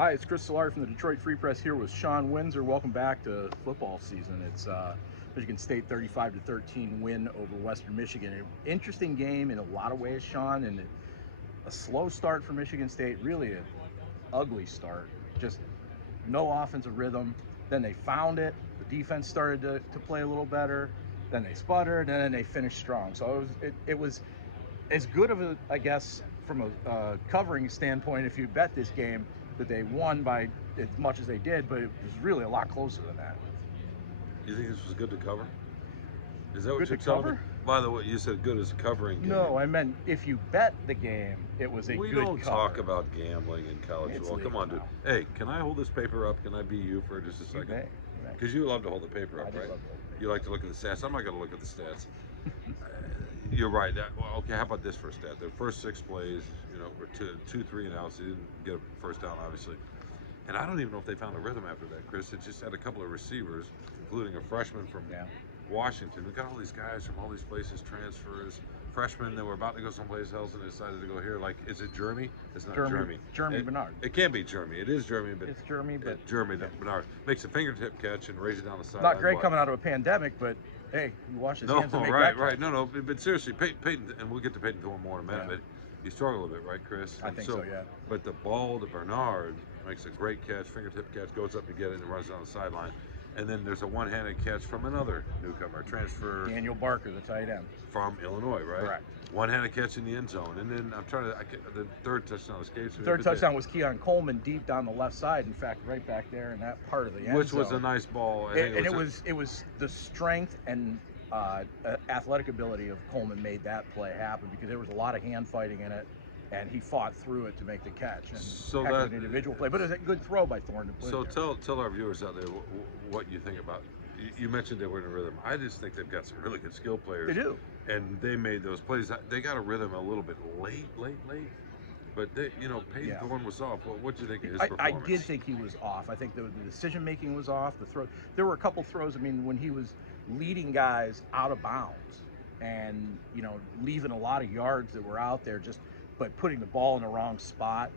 Hi, it's Chris Solari from the Detroit Free Press here with Shawn Windsor. Welcome back to football season. It's Michigan State 35-13 win over Western Michigan. An interesting game in a lot of ways, Shawn, and a slow start for Michigan State. Really an ugly start. Just no offensive rhythm. Then they found it. The defense started to play a little better. Then they sputtered, and then they finished strong. So it was as good of a, I guess, from a covering standpoint, if you bet this game, that they won by as much as they did, but it was really a lot closer than that. You think this was good to cover? Is that what Good you're to telling me? cover? By the way, you said good as a covering game. No, I meant if you bet the game, it was a We good don't cover. talk about gambling in college It's football. Come legal on, dude. now. Hey, can I hold this paper up? Can I be you for just a You second? may. You may. Because you love to hold the paper I up, do right? love that. You like to look at the stats. I'm not going to look at the stats. You're right. Well, okay, how about this for a stat? The first 6 plays, were 3 and outs. They didn't get a first down, obviously. And I don't even know if they found a rhythm after that, Chris. It just had a couple of receivers, including a freshman from Washington. We got all these guys from all these places, transfers, freshmen that were about to go someplace else and decided to go here. Like, is it Jeremy? It's not Jeremy. Jeremy Bernard. It can't be Jeremy. It is Jeremy, but It's Jeremy, but Bernard makes a fingertip catch and raises it down the sideline. Not great coming out of a pandemic, but hey, you wash his hands and make that right. No, but seriously, Peyton, and we'll get to Peyton Thorne more in a minute, but you struggle a little bit, right, Chris? I think so, yeah. But the ball to Bernard makes a great catch, fingertip catch, goes up to get it and runs down the sideline. And then there's a one-handed catch from another newcomer, transfer. Daniel Barker, the tight end. From Illinois, right? Correct. One-handed catch in the end zone. And then the third touchdown escapes me. The third touchdown was Keon Coleman deep down the left side. In fact, right back there in that part of the end Which zone. was a nice ball. It was the strength and athletic ability of Coleman made that play happen, because there was a lot of hand fighting in it, and he fought through it to make the catch. And so that an individual play, but it was a good throw by Thorne. So tell our viewers out there what you think about. You mentioned they were in a rhythm. I just think they've got some really good skill players. They do, and they made those plays. They got a rhythm a little bit late. But Peyton Thorne was off. What do you think of his performance? I did think he was off. I think the decision making was off. There were a couple throws. I mean, when he was leading guys out of bounds, and leaving a lot of yards that were out there, but putting the ball in the wrong spot.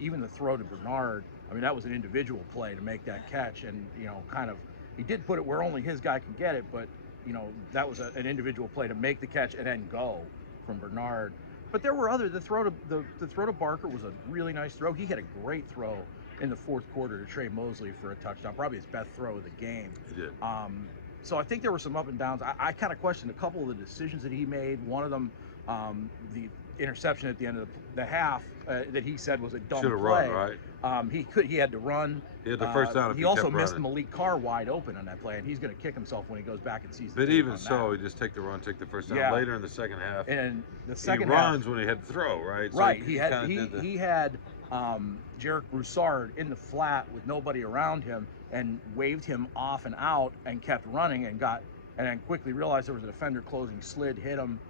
Even the throw to Bernard. I mean, that was an individual play to make that catch, and he did put it where only his guy can get it, but that was an individual play to make the catch and then go from Bernard. But there were the throw to Barker was a really nice throw. He had a great throw in the fourth quarter to Trey Mosley for a touchdown, probably his best throw of the game. He did. So I think there were some up and downs. I kind of questioned a couple of the decisions that he made. One of them, the interception at the end of the half that he said was a dumb play. Should have run, right? He had to run. He had the first down. He also missed Malik Carr wide open on that play, and he's going to kick himself when he goes back and sees. But even so, he just take the first down later in the second half. And the second he runs when he had to throw, right? Right. So he had Jarek Broussard in the flat with nobody around him, and waved him off and out, and kept running, and then quickly realized there was a defender closing, slid, hit him.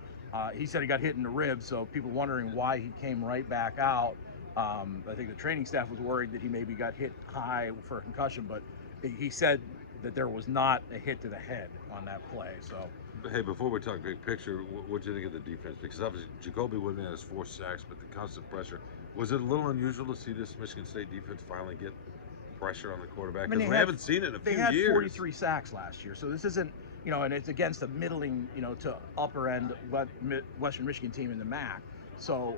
He said he got hit in the ribs, so people wondering why he came right back out. I think the training staff was worried that he maybe got hit high for a concussion, but he said that there was not a hit to the head on that play. So, hey, before we talk big picture, what do you think of the defense? Because obviously Jacoby Woodman has 4 sacks, but the constant pressure. Was it a little unusual to see this Michigan State defense finally get pressure on the quarterback? Because we haven't seen it in a few years. They had 43 sacks last year, so this isn't, and it's against a middling, to upper end Western Michigan team in the MAC. So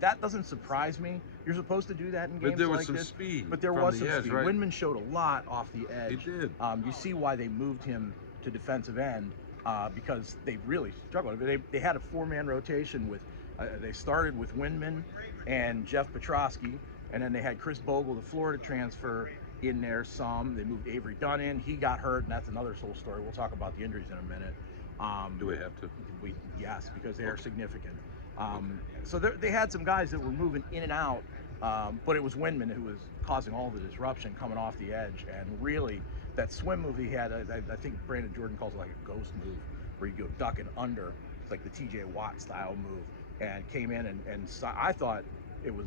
that doesn't surprise me. You're supposed to do that in games like this. But there was some speed. But there was some speed. Right? Windman showed a lot off the edge. He did. You see why they moved him to defensive end, because they really struggled. They had a 4-man rotation with. They started with Windman and Jeff Petrosky, and then they had Chris Bogle, the Florida transfer, in there some. They moved Avery Dunn in. He got hurt, and that's another whole story. We'll talk about the injuries in a minute. Do we have to? Yes, because they are significant. So they had some guys that were moving in and out, but it was Windman who was causing all the disruption coming off the edge. And really, that swim move he had, I think Brandon Jordan calls it like a ghost move, where you go ducking under. It's like the TJ Watt style move, and came in and I thought it was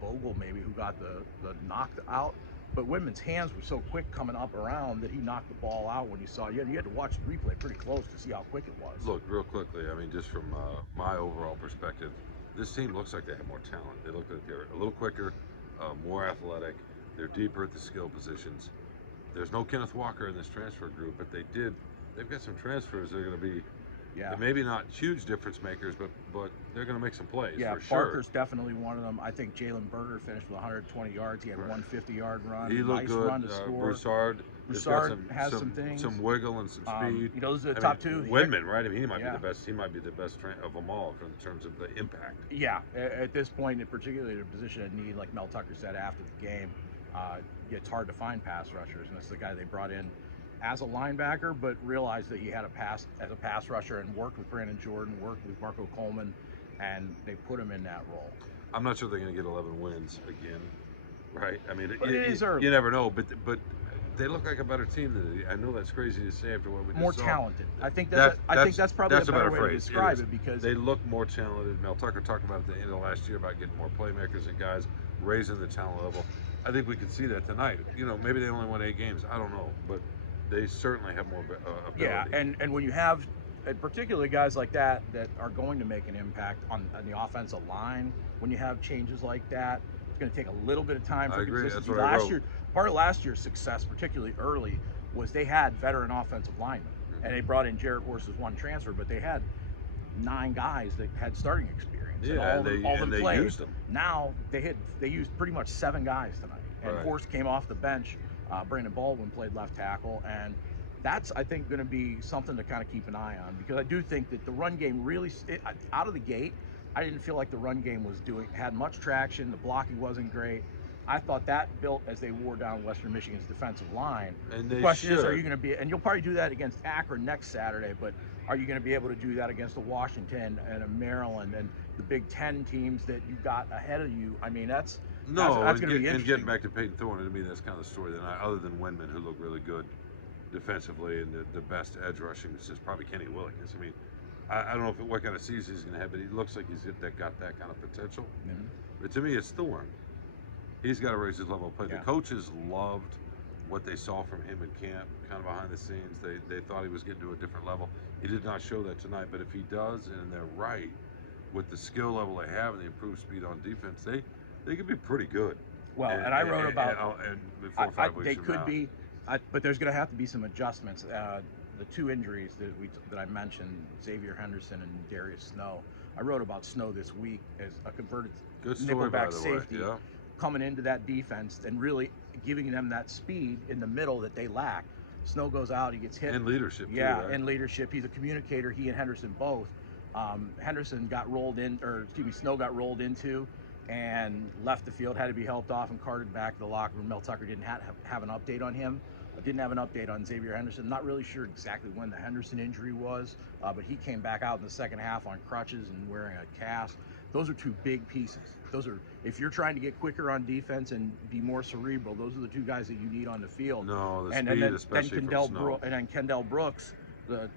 Bogle maybe who got the knocked out. But Windman's hands were so quick coming up around that he knocked the ball out when you saw it. You had to watch the replay pretty close to see how quick it was. Look, real quickly, I mean, just from my overall perspective, this team looks like they have more talent. They look like they're a little quicker, more athletic. They're deeper at the skill positions. There's no Kenneth Walker in this transfer group, but they've got some transfers that are going to be Yeah. maybe not huge difference makers, but they're going to make some plays Yeah, for sure. Barker's definitely one of them. I think Jalen Berger finished with 120 yards. He had a 150-yard run. He looked nice good. run to score. Broussard has some things. some wiggle and some speed. You know, those are the top two. Windman, right? I mean, he might be the best. He might be the best of them all in terms of the impact. Yeah, at this point, particularly in a position of need, like Mel Tucker said after the game, it's hard to find pass rushers, and it's the guy they brought in as a linebacker, but realized that he had a pass rusher and worked with Brandon Jordan, worked with Marco Coleman, and they put him in that role. I'm not sure they're going to get 11 wins again, right? I mean, it is early. You never know, but they look like a better team than I know that's crazy to say after what we just more saw. talented. I think that's probably a better way to describe it because they look more talented. Mel Tucker talked about at the end of last year about getting more playmakers and guys raising the talent level. I think we could see that tonight. You know, maybe they only won 8 games. I don't know, but they certainly have more ability. Yeah, and when you have particularly guys like that are going to make an impact on the offensive line, when you have changes like that, it's going to take a little bit of time for consistency. Part of last year's success, particularly early, was they had veteran offensive linemen, and they brought in Jared Horse as one transfer, but they had 9 guys that had starting experience. Yeah, and all them played. used them. Now they used pretty much 7 guys tonight, and Horse came off the bench. Brandon Baldwin played left tackle, and that's, I think, going to be something to kind of keep an eye on, because I do think that the run game really, out of the gate, I didn't feel like the run game had much traction. The blocking wasn't great. I thought that built as they wore down Western Michigan's defensive line. And the question is, are you going to be, and you'll probably do that against Akron next Saturday, but are you going to be able to do that against a Washington and a Maryland and the Big Ten teams that you got ahead of you? I mean, that's going to be interesting. And getting back to Peyton Thorne, to me, that's kind of the story other than Windman, who looked really good defensively, and the best edge rushing is just probably Kenny Williams. I mean, I don't know what kind of season he's going to have, but he looks like he's got that kind of potential. Mm-hmm. But to me, it's Thorne. He's got to raise his level of play. Yeah. The coaches loved what they saw from him in camp, kind of behind the scenes. They thought he was getting to a different level. He did not show that tonight, but if he does, and they're right, with the skill level they have and the improved speed on defense, they could be pretty good. Well, and I wrote about before 5 weeks they from could now. be, but there's going to have to be some adjustments. The 2 injuries that I mentioned, Xavier Henderson and Darius Snow. I wrote about Snow this week as a converted nickelback safety coming into that defense and really giving them that speed in the middle that they lack. Snow goes out, he gets hit. And leadership. Yeah, too, right? and leadership. He's a communicator. He and Henderson both. Henderson got rolled in, Snow got rolled into and left the field, had to be helped off and carted back to the locker room. Mel Tucker didn't have an update on him. Didn't have an update on Xavier Henderson. Not really sure exactly when the Henderson injury was, but he came back out in the second half on crutches and wearing a cast. Those are 2 big pieces. Those are, if you're trying to get quicker on defense and be more cerebral, those are the 2 guys that you need on the field. No, the speed, especially from Snow. And then Kendall Brooks, the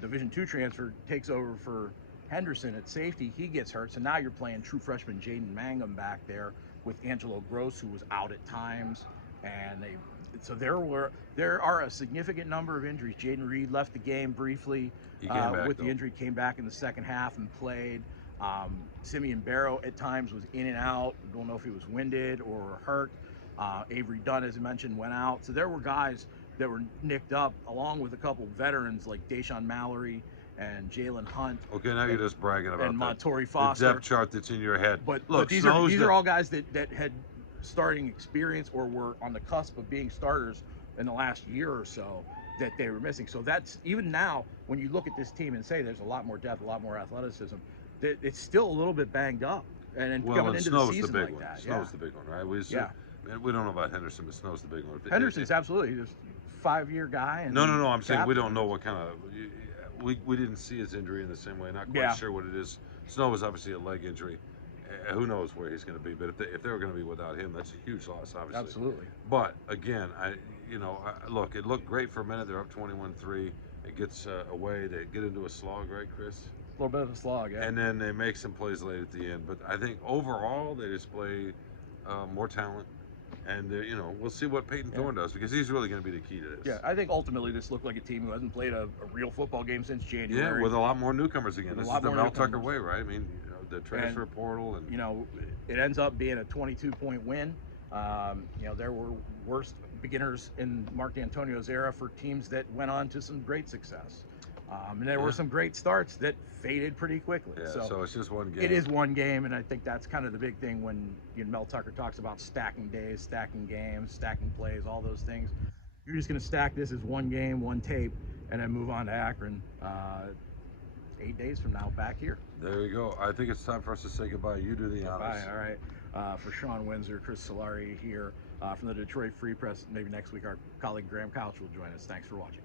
Division II transfer, takes over for Henderson at safety. He gets hurt, so now you're playing true freshman Jaden Mangum back there with Angelo Gross, who was out at times, and so there are a significant number of injuries. Jaden Reed left the game briefly with the injury, came back in the second half and played. Simeon Barrow at times was in and out. Don't know if he was winded or hurt. Avery Dunn, as I mentioned, went out. So there were guys that were nicked up, along with a couple veterans like Deshaun Mallory and Jalen Hunt. Okay, now you're just bragging about and that. Montori Foster. The depth chart that's in your head. But look, these are all guys that had starting experience or were on the cusp of being starters in the last year or so that they were missing. So that's, even now, when you look at this team and say there's a lot more depth, a lot more athleticism, it's still a little bit banged up. And coming into the season like that. Snow's the big one, right? We don't know about Henderson, but Snow's the big one. Henderson's absolutely, he's a 5-year guy. And no, I'm saying we don't know what kind of, we didn't see his injury in the same way, not quite sure what it is. Snow was obviously a leg injury. Who knows where he's going to be? But if they were going to be without him, that's a huge loss, obviously. Absolutely. But again, look, it looked great for a minute. They're up 21-3. It gets away. They get into a slog, right, Chris? A little bit of a slog, yeah. And then they make some plays late at the end. But I think overall they display more talent. And we'll see what Peyton Thorne does, because he's really going to be the key to this. Yeah, I think ultimately this looked like a team who hasn't played a real football game since January. Yeah, with a lot more newcomers again. This is the Mel Tucker way, right? I mean, the transfer portal and it ends up being a 22-point win, You know, there were worse beginners in Mark D'Antonio's era for teams that went on to some great success. And there were some great starts that faded pretty quickly. Yeah, So so it's just one game. it is one game, and I think that's kind of the big thing when Mel Tucker talks about stacking days, stacking games, stacking plays, all those things. You're just going to stack this as one game, one tape, and then move on to Akron 8 days from now, back here. There you go. I think it's time for us to say goodbye. You do the honors. Bye. All right. For Shawn Windsor, Chris Solari here from the Detroit Free Press. Maybe next week our colleague Graham Couch will join us. Thanks for watching.